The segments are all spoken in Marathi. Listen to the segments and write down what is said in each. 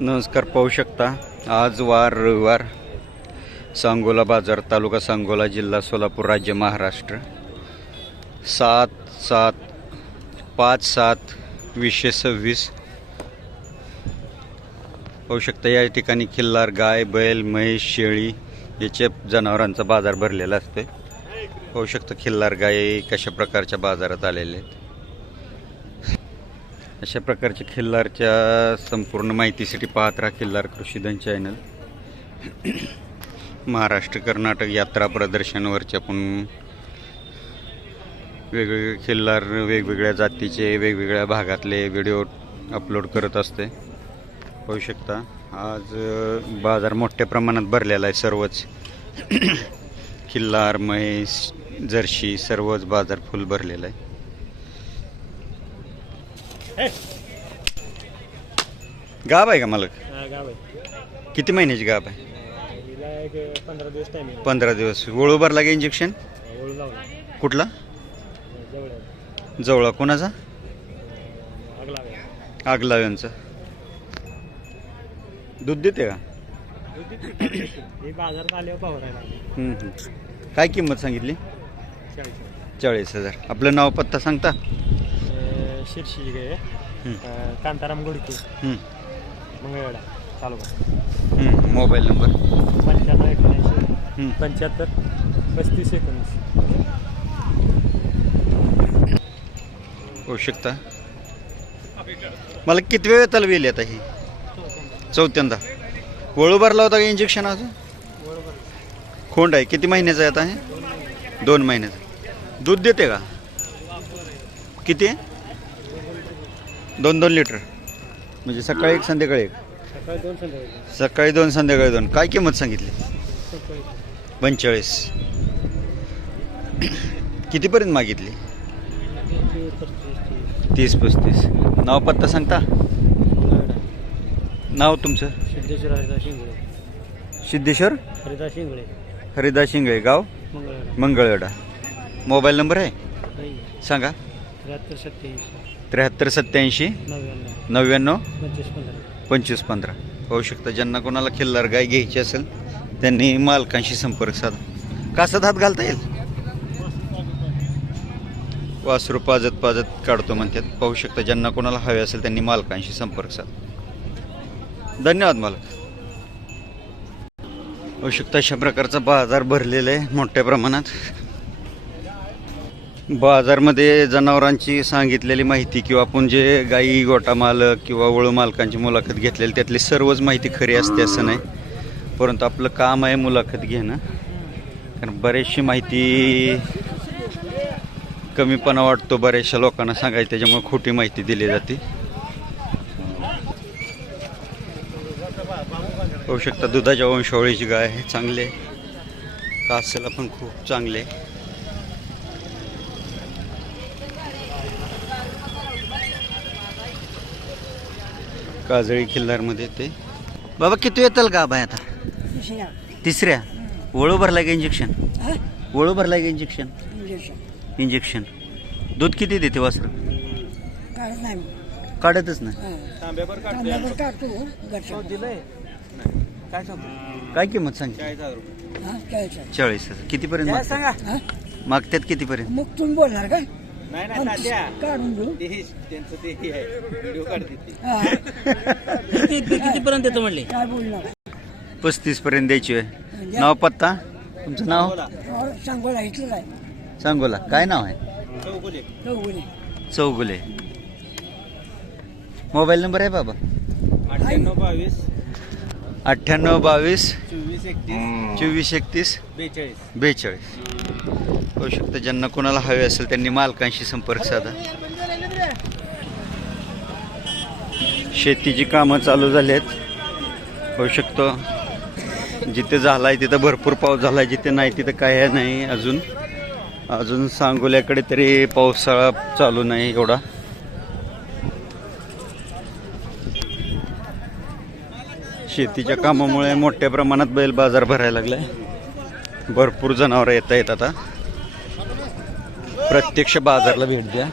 नमस्कार, पाहू शकता आज वार रविवार, सांगोला बाजार, तालुका सांगोला, जिल्हा सोलापूर, राज्य महाराष्ट्र. 7/7/5/7/2026. पाहू शकता या ठिकाणी खिल्लार, गाय, बैल, म्हैस, शेळी याच्या जनावरांचा बाजार भरलेला असतो. पाहू शकता खिल्लार गाय कशा प्रकारच्या बाजारात आलेल्या आहेत. अशा प्रकारच्या खिल्लारच्या संपूर्ण माहितीसाठी पाहत राहा खिल्लार कृषीधन चॅनल. महाराष्ट्र कर्नाटक यात्रा प्रदर्शनवरचे आपण वेगवेगळे खिल्लार, वेगवेगळ्या जातीचे, वेगवेगळ्या भागातले व्हिडिओ अपलोड करत असते. पाहू शकता आज बाजार मोठ्या प्रमाणात भरलेला आहे. सर्वच खिल्लार, म्हैस, जर्सी सर्वच बाजार फुल भरलेला आहे. गाब आहे का मालक? गाव आहे. किती महिन्याची गाब आहे? हिला एक 15 दिवस टाइम आहे. 15 दिवस. वळू भरला का इंजेक्शन? वळू लावला. कुठला? जवळ जवळा. कोणाचा? आगला आगलाव्यांचा. दूध देते का? हे बाजारात आल्यावर पावरायला काय किंमत सांगितली? 40,000. आपलं नाव पत्ता सांगता? शिरशी गे कांताराम गुडके, मंगळवेढा तालुका. Mobile number? 95 75 35 19. होऊ शकता. मला किती वेळ तलवेल आता ही? चौथ्यांदा. वळू भरला होता का इंजेक्शन अजून? खोंड आहे. किती महिन्याचा आहे आता हे? 2 महिन्याचा. दूध देते का? किती आहे? 2-2 लिटर. म्हणजे सकाळी एक, संध्याकाळी एक. सकाळी 2 संध्याकाळी 2. काय किंमत सांगितली? 45. कितीपर्यंत मागितली? 30-35. नाव पत्ता सांगता? नाव तुमचं? सिद्धेश्वर हरिदास शिंगळे. सिद्धेश्वर हरिदास शिंगळे, हरिदास शिंगळे, गाव मंगळवेढा. मंगळवेढा. मोबाईल नंबर आहे सांगा? 73 87 73 87 99 99 25 15. पाहू शकता. ज्यांना कोणाला खिल्लार गाय घ्यायची असेल त्यांनी मालकांशी संपर्क साधा. कासात हात घालता येईल? वासरू पाजत पाजत काढतो म्हणतात. पाहू शकता. ज्यांना कोणाला हवे असेल त्यांनी मालकांशी संपर्क साधा. धन्यवाद मालक. पाहू शकता अशा प्रकारचा बाजार भरलेला आहे मोठ्या प्रमाणात. बाजारमध्ये जनावरांची सांगितलेली माहिती किंवा आपण जे गाई, गोटा मालक किंवा वळू मालकांची मुलाखत घेतलेली त्यातली सर्वच माहिती खरी असते असं नाही. परंतु आपलं काम आहे मुलाखत घेणं. कारण बरेचशी माहिती कमीपणा वाटतो बऱ्याचशा लोकांना सांगायची, त्याच्यामुळे खोटी माहिती दिली जाते. पाहू शकता दुधाच्या वंशावळीची गाय आहे. चांगले कासेला पण खूप चांगले. काजळी खिल्लारमध्ये ते. बाबा किती येताल गाब आहे आता? तिसऱ्या. वळू भरला का इंजेक्शन? वळू भरला का इंजेक्शन? इंजेक्शन. दूध किती देते वासर? काढतच ना. काय किंमत सांग? 40,000. कितीपर्यंत मागतात? कितीपर्यंत? मग तुम्ही बोलणार का? कितीपर्यंत देतो म्हणले? काय बोलणार? 35 पर्यंत द्यायची आहे. नाव पत्ता? तुमचं नाव? सांगोला इथलं आहे. सांगोला. काय नाव आहे? चौगुले. मोबाईल नंबर आहे बाबा? 98 22 22 24 31 42. 42. होऊ शकतं. ज्यांना कोणाला हवे असेल त्यांनी मालकांशी संपर्क साधा. शेतीची कामं चालू झाली आहेत. होऊ शकतो. जिथे झाला आहे तिथं भरपूर पाऊस झाला आहे, जिथे नाही तिथं काय नाही. अजून सांगोल्याकडे तरी पावसाळा चालू नाही एवढा. शेतीच्या कामामुळे मोठ्या प्रमाणात बैल बाजार भरायला लागलाय. भरपूर जनावरं येत आहेत. आता प्रत्यक्ष बाजारला भेट द्या.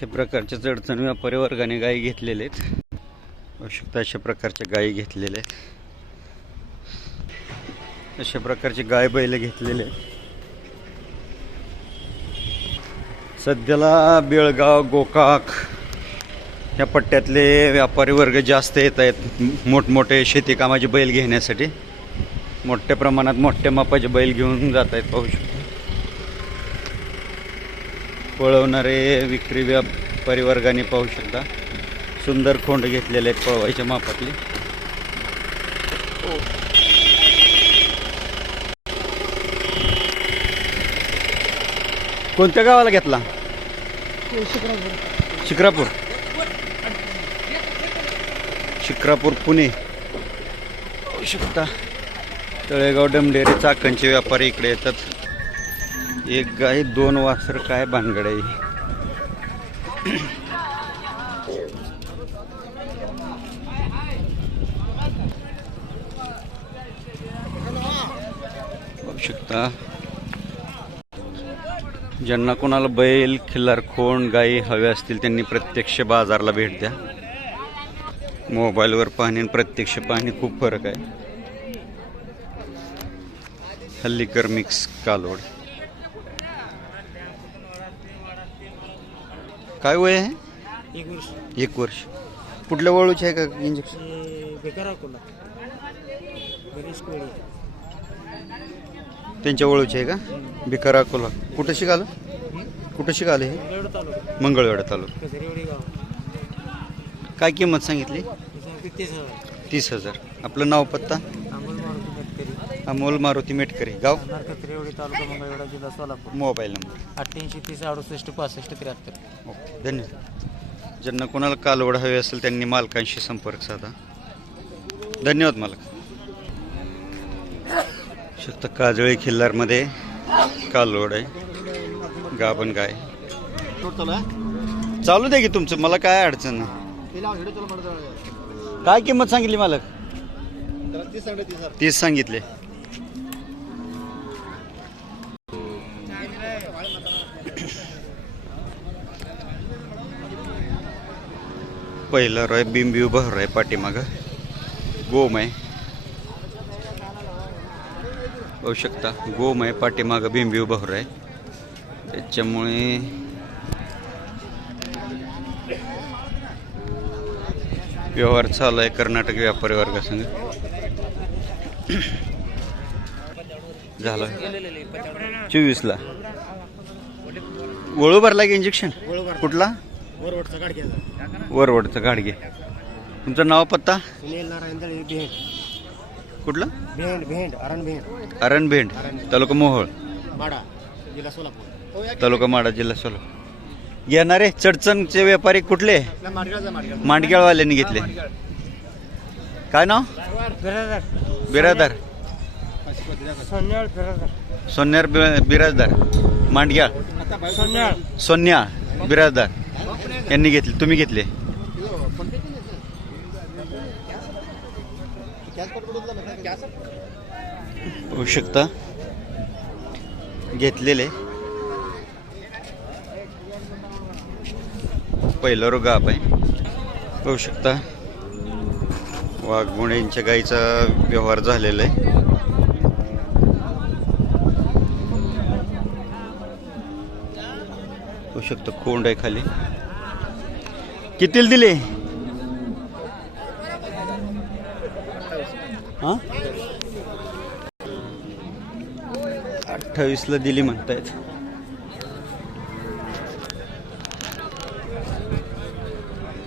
अशा प्रकारच्या चढचण व्यापारी वर्गाने गायी घेतलेले आहेत. आवश्यकता अशा प्रकारच्या गायी घेतलेल्या आहेत. अशा प्रकारचे गाय बैल घेतलेले आहेत. सध्याला बेळगाव गोकाक या पट्ट्यातले व्यापारी वर्ग जास्त येत आहेत मोठमोठे शेती कामाचे बैल घेण्यासाठी. मोठ्या प्रमाणात मोठ्या मापाचे बैल घेऊन जात आहेत. पाहू शकतो पळवणारे विक्री व्यापारी वर्गाने पाहू शकता सुंदर खोंड घेतलेले आहेत पळवायच्या मापातले. कोणत्या गावाला घेतला? शिक्रापूर. शिक्रापूर पुणे. पाहू शकता तळेगाव डमडेरे चाकणचे व्यापारी इकडे येतात. एक गाय 2 वासर काय भानगड आहे. बघू शकता ज्यांना कोणाला बैल खिल्लार खोंड गायी हवे असतील त्यांनी प्रत्यक्ष बाजारला भेट द्या. मोबाईलवर पाहणे आणि प्रत्यक्ष पाहणे खूप फरक आहे. हल्लीकर मिक्स कालोड. काय वय आहे? 1 वर्ष. 1 वर्ष. कुठल्या वळूचे आहे का इंजेक्शन? त्यांच्या वळूचे आहे का? भिकार अकोला. कुठं शिकालं? कुठं शिकालं हे? मंगळवेढा तालुका. काय किंमत सांगितली? 30,000. आपलं नाव पत्ता? अमोल मारुती मेटकरी. गाव? तालुका मंगळवेढा जिल्हा सोलापूर. Mobile number? 88 30 68 65 73. ओके धन्यवाद. ज्यांना कोणाला कालवड हवे असेल त्यांनी मालकांशी संपर्क साधा. धन्यवाद मालक. शकता काजळी खिल्लारमध्ये कालवड आहे गाभण गाय. चालू दे की तुमचं मला काय अडचण नाही. काय किंमत सांगितली मालक? 30 सांगितले. पहिला रोय बिंबी उभा आहे पाठीमाग. गोम आहे बघू शकता. गोम आहे पाठीमाग बिंबी उभा आहे त्याच्यामुळे व्यवहार चालू आहे कर्नाटक व्यापारी वर्गासंग. झाला 24ला. वळू भरला की इंजेक्शन? कुठला? वरवडचं गाडगे. तुमचं नाव पत्ता? सुनील नारायण दळे भेंड. कुठलं? भेंड अरणभेंड तालुका मोहोळ माडा जिल्हा सोलापूर. तालुका माडा जिल्हा सोलापूर. घेणारे चडचणचे व्यापारी कुठले? मांडग्याळवाल्यांनी घेतले. काय नाव? बिरादार. सोन्यार बिराजदार. मांडग्याळ सोन्याळ बिराजदार यांनी घेतले. तुम्ही घेतले. होऊ शकता घेतलेले. पहिलं रोग गाप आहे. होऊ शकता वाघमोड्यांच्या गाईचा व्यवहार झालेला आहे. होऊ शकतो कोंड आहे खाली. कितीला दिले? हां 28ला दिली म्हणतायत.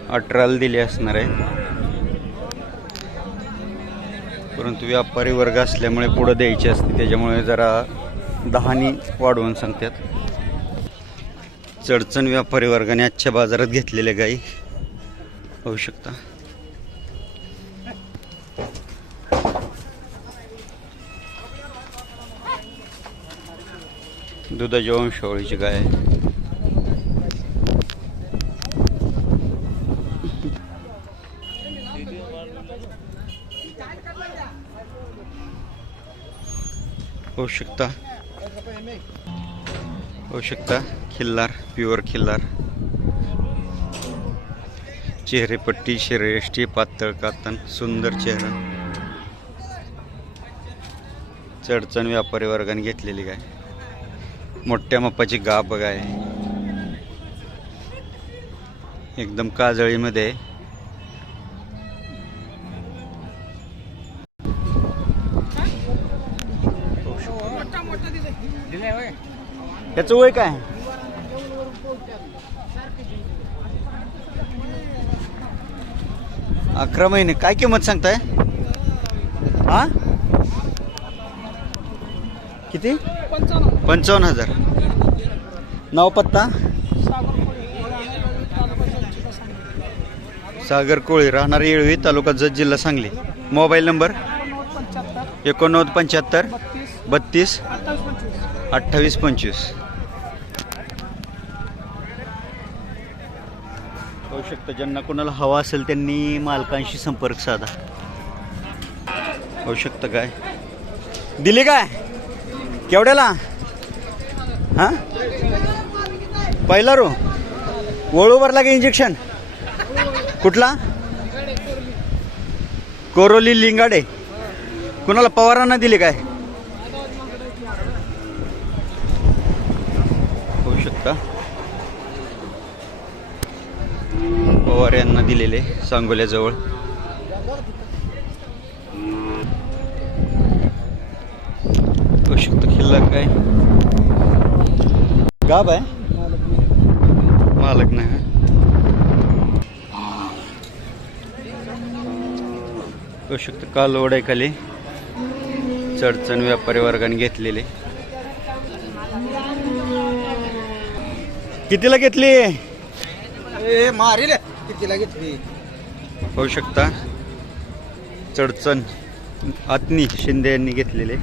अठराला दिली असणार आहे परंतु व्यापारी वर्ग असल्यामुळे पुढे द्यायची असते त्याच्यामुळे जरा 10नी वाढवून सांगतात. चडचण व्यापारी वर्गाने आजच्या बाजारात घेतलेल्या गाई होऊ शकता. दुधाच्या वंशावळीची गाय आहे. होऊ शकता खिल्लार प्युअर खिल्लार चेहरेपट्टी शिरेष्टी पातळ कातन सुंदर चेहरा. चढचण व्यापारी वर्गाने घेतलेली गाय. मोठ्या मापाची गाभ गाय एकदम काजळीमध्ये. याचं वय काय? 11 महिने. काय किंमत सांगताय? हा किती? 55,000. नाव पत्ता? सागर कोळी, राहणार येळवी, तालुका जत, जिल्हा सांगली. Mobile number 8975 32 28 25. होऊ शकतं. ज्यांना कोणाला हवा असेल त्यांनी मालकांशी संपर्क साधा. होऊ शकतं. काय दिली काय? केवढ्याला? हा पहिला रो वळू भरला का? इंजेक्शन कुठला? कोरोली लिंगाडे. कुणाला पवारांना दिली काय? होऊ शकता. पवार यांना दिलेले सांगोल्याजवळ. होऊ शकतं. खिल्लार काय गाब आहे? मालक नाही. होऊ शकतं. कालवड आहे खाली. चढचण व्यापारी वर्गाने घेतलेले. कितीला घेतली? मारेल कितीला घेतली? होऊ शकता. चढचण आत्नी शिंदे यांनी घेतलेले.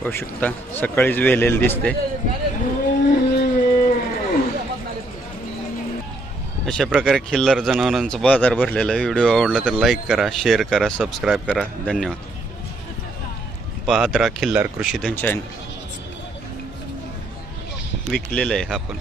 होऊ शकता. सकाळीच वेलेली दिसते. अशा प्रकारे खिल्लार जनावरांचा बाजार भरलेला आहे. व्हिडिओ आवडला तर लाईक करा, शेअर करा, सबस्क्राईब करा. धन्यवाद. पाहत राहा खिल्लार कृषीधन चॅनल. विकलेलं आहे हा पण.